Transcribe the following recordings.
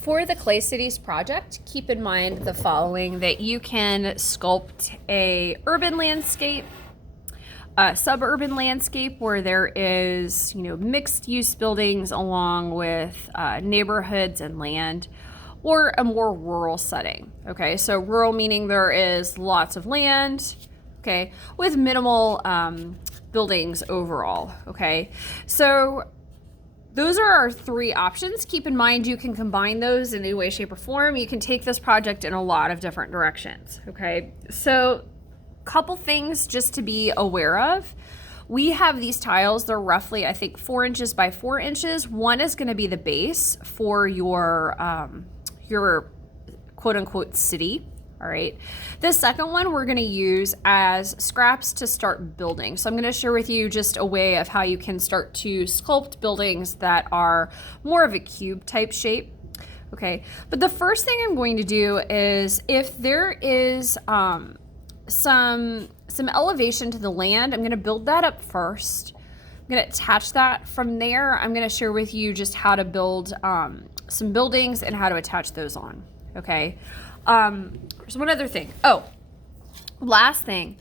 For the Clay Cities project, keep in mind the following, that you can sculpt a urban landscape, a suburban landscape where there is, mixed use buildings along with neighborhoods and land, or a more rural setting. Okay, so rural meaning there is lots of land, okay, with minimal buildings overall. Okay, so those are our three options. Keep in mind you can combine those in any way, shape, or form. You can take this project in a lot of different directions. Okay, so couple things just to be aware of. We have these tiles. They're roughly, I think, 4 inches by 4 inches. One is going to be the base for your quote unquote city. All right. The second one we're going to use as scraps to start building. So I'm going to share with you just a way of how you can start to sculpt buildings that are more of a cube type shape. Okay. But the first thing I'm going to do is, if there is some elevation to the land, I'm going to build that up first. I'm going to attach that. From there, I'm going to share with you just how to build some buildings and how to attach those on. Okay. There's one other thing. Oh, last thing.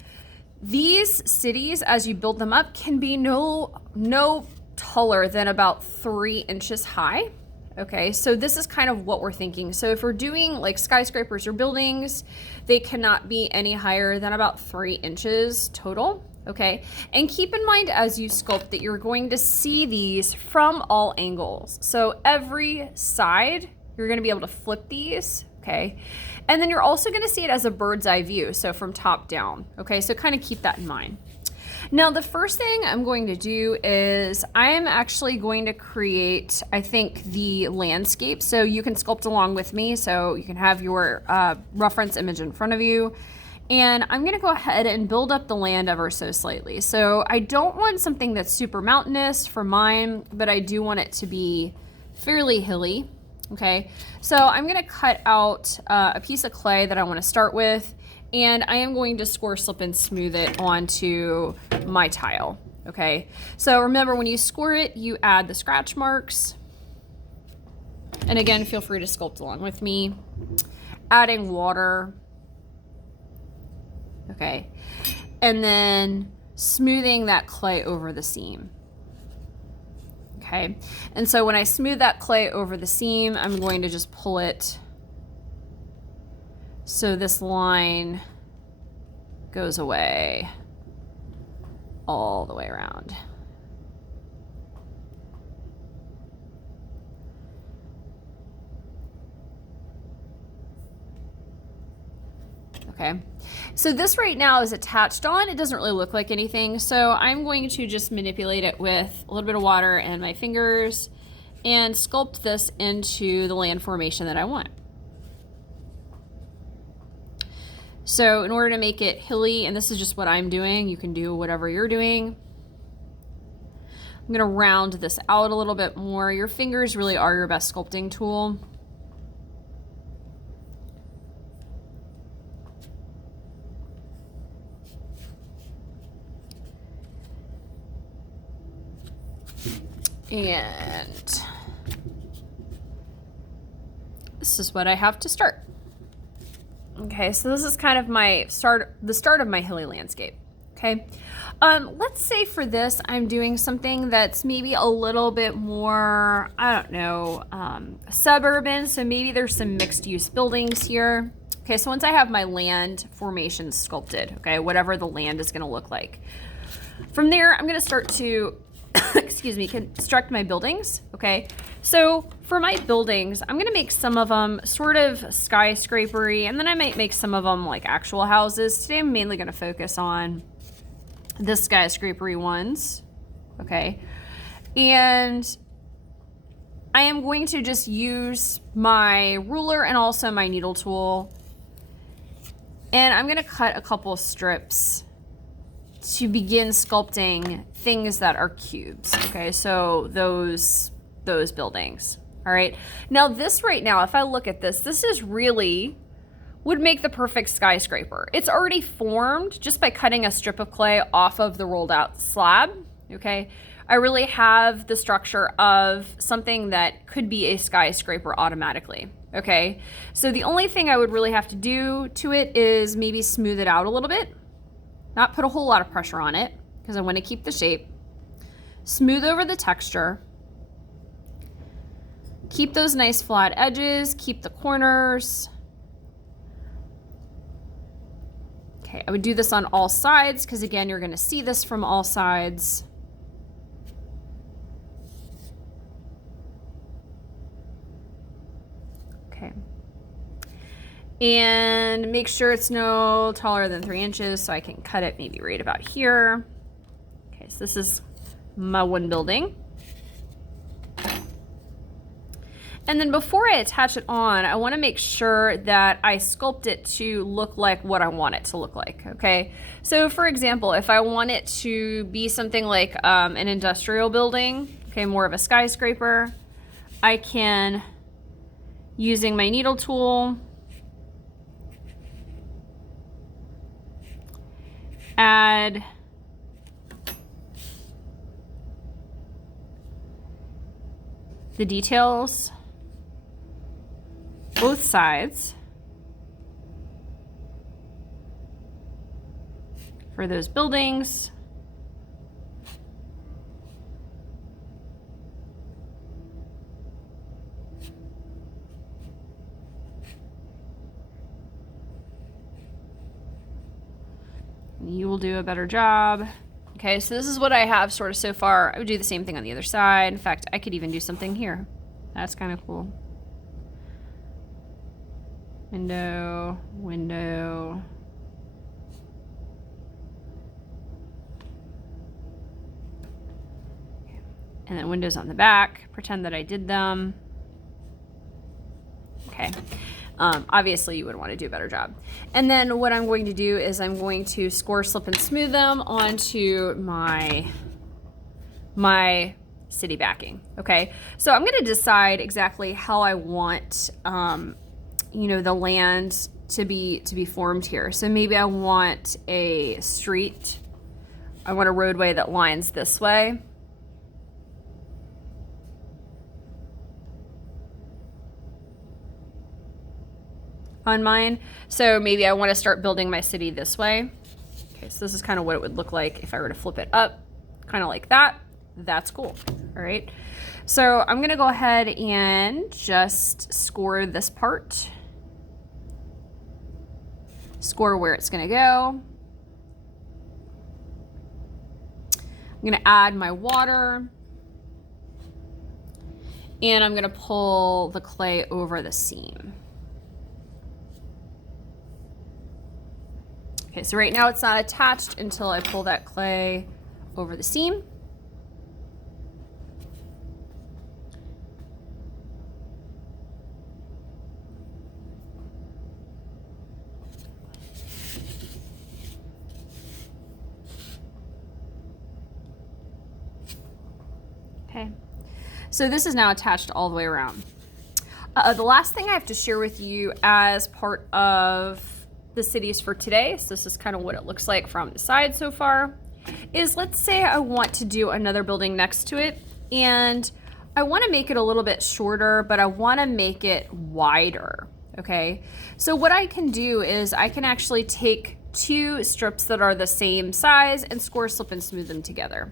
These cities, as you build them up, can be no taller than about 3 inches high. Okay, so this is kind of what we're thinking. So if we're doing like skyscrapers or buildings, they cannot be any higher than about 3 inches total. Okay, and keep in mind as you sculpt that you're going to see these from all angles. So every side, you're going to be able to flip these. Okay, and then you're also going to see it as a bird's eye view, so from top down. Okay, so kind of keep that in mind. Now, the first thing I'm going to do is I am actually going to create, I think, the landscape. So you can sculpt along with me, so you can have your reference image in front of you. And I'm going to go ahead and build up the land ever so slightly. So I don't want something that's super mountainous for mine, but I do want it to be fairly hilly. Okay, so I'm going to cut out a piece of clay that I want to start with, and I am going to score, slip, and smooth it onto my tile. Okay, so remember, when you score it, you add the scratch marks. And again, feel free to sculpt along with me. Adding water. Okay, and then smoothing that clay over the seam. Okay, and so when I smooth that clay over the seam, I'm going to just pull it so this line goes away all the way around. Okay, so this right now is attached on. It doesn't really look like anything, so I'm going to just manipulate it with a little bit of water and my fingers and sculpt this into the land formation that I want. So in order to make it hilly, and this is just what I'm doing, you can do whatever you're doing. I'm going to round this out a little bit more. Your fingers really are your best sculpting tool. And this is what I have to start. Okay, so this is kind of the start of my hilly landscape. Okay, let's say for this, I'm doing something that's maybe a little bit more, I don't know, suburban. So maybe there's some mixed use buildings here. Okay, so once I have my land formation sculpted, okay, whatever the land is going to look like, from there, I'm going to start to excuse me, construct my buildings. Okay, so for my buildings, I'm gonna make some of them sort of skyscrapery, and then I might make some of them like actual houses. Today I'm mainly gonna focus on the skyscrapery ones. Okay, and I am going to just use my ruler and also my needle tool, and I'm gonna cut a couple of strips to begin sculpting things that are cubes. Okay, so those buildings. All right, now this right now, if I look at this, this is really would make the perfect skyscraper. It's already formed just by cutting a strip of clay off of the rolled out slab. Okay, I really have the structure of something that could be a skyscraper automatically. Okay, so the only thing I would really have to do to it is maybe smooth it out a little bit, not put a whole lot of pressure on it because I want to keep the shape. Smooth over the texture. Keep those nice flat edges, keep the corners. Okay, I would do this on all sides because again, you're gonna see this from all sides. Okay. And make sure it's no taller than 3 inches so I can cut it maybe right about here. Okay, so this is my one building. And then before I attach it on, I want to make sure that I sculpt it to look like what I want it to look like, okay? So for example, if I want it to be something like an industrial building, okay, more of a skyscraper, I can, using my needle tool, add the details both sides for those buildings. You will do a better job. Okay, so this is what I have sort of so far. I would do the same thing on the other side. In fact, I could even do something here. That's kind of cool. Window, window. And then windows on the back. Pretend that I did them. Okay. Obviously, you would want to do a better job. And then what I'm going to do is I'm going to score, slip, and smooth them onto my city backing. Okay. So I'm going to decide exactly how I want you know, the land to be formed here. So maybe I want a street. I want a roadway that lines this way. On mine. So maybe I want to start building my city this way. Okay, so this is kind of what it would look like if I were to flip it up, kind of like that. That's cool. All right. So I'm going to go ahead and just score this part. Score where it's going to go. I'm going to add my water. And I'm going to pull the clay over the seam. Okay, so right now it's not attached until I pull that clay over the seam. Okay, so this is now attached all the way around. The last thing I have to share with you as part of the cities for today, so this is kind of what it looks like from the side so far, is let's say I want to do another building next to it, and I want to make it a little bit shorter, but I want to make it wider, okay? So what I can do is I can actually take 2 strips that are the same size and score, slip, and smooth them together.